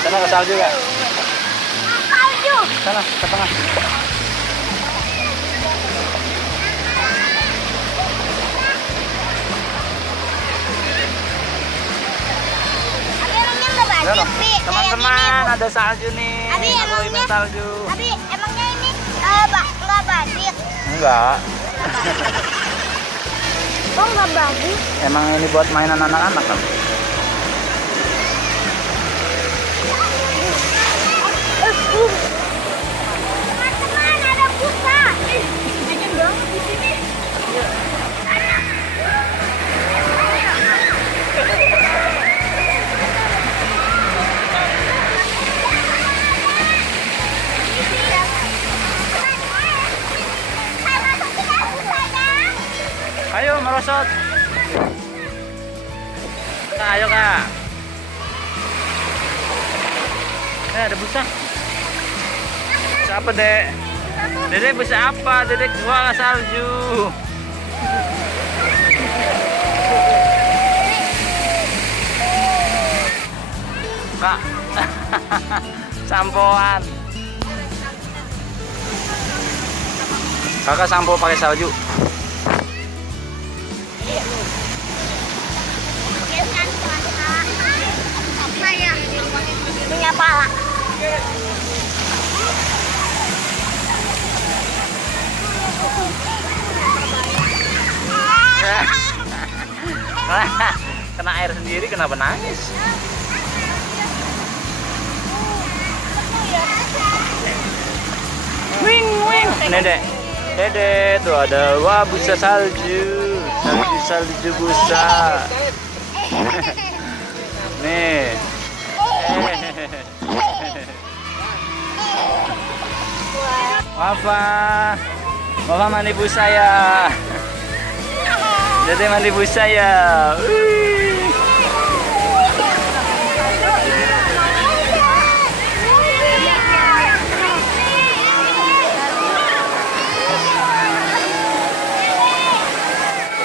Sana ke salju kak. Salju. Sana ke tengah. Teman-teman, ada salju nih. Abi, emangnya salju. Abi, emangnya ini nggak badik? Enggak. Oh, nggak badik? Emang ini buat mainan anak-anak kan? Teman-teman, ada busa. Dingin banget di sini. Ayo merosot. Nah, ayo kak. Ada busa. Busa apa dek? Dedek busa apa? Dedek wah salju. Kak, sampoan. Kakak sampo pakai salju. Punya pala. Kena air sendiri kenapa nangis? Wing wing. Dedek. Dedek tuh ada wah busa salju. Salju busa. Nih. Papa mandi busa ya. Dede mandi busa ya.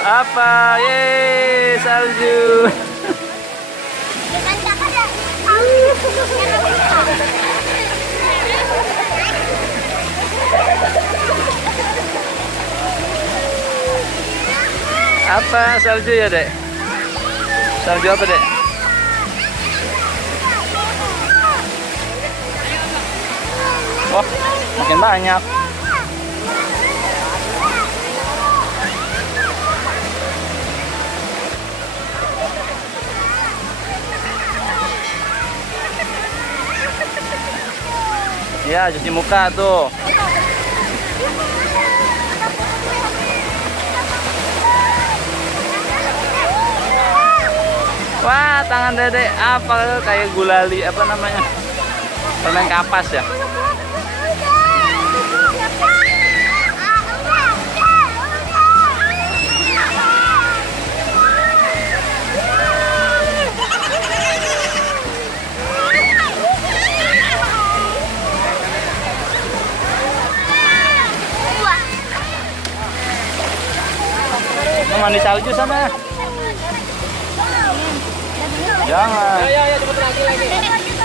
Apa? Yeay, salju. Apa salju ya dek? Salju apa dek? Oh, makin banyak. Ya, cuci muka tuh. Wah, tangan dedek apa kayak gulali apa namanya? Permen kapas ya? Mandi salju sana. Jangan. Ya, cepet lagi.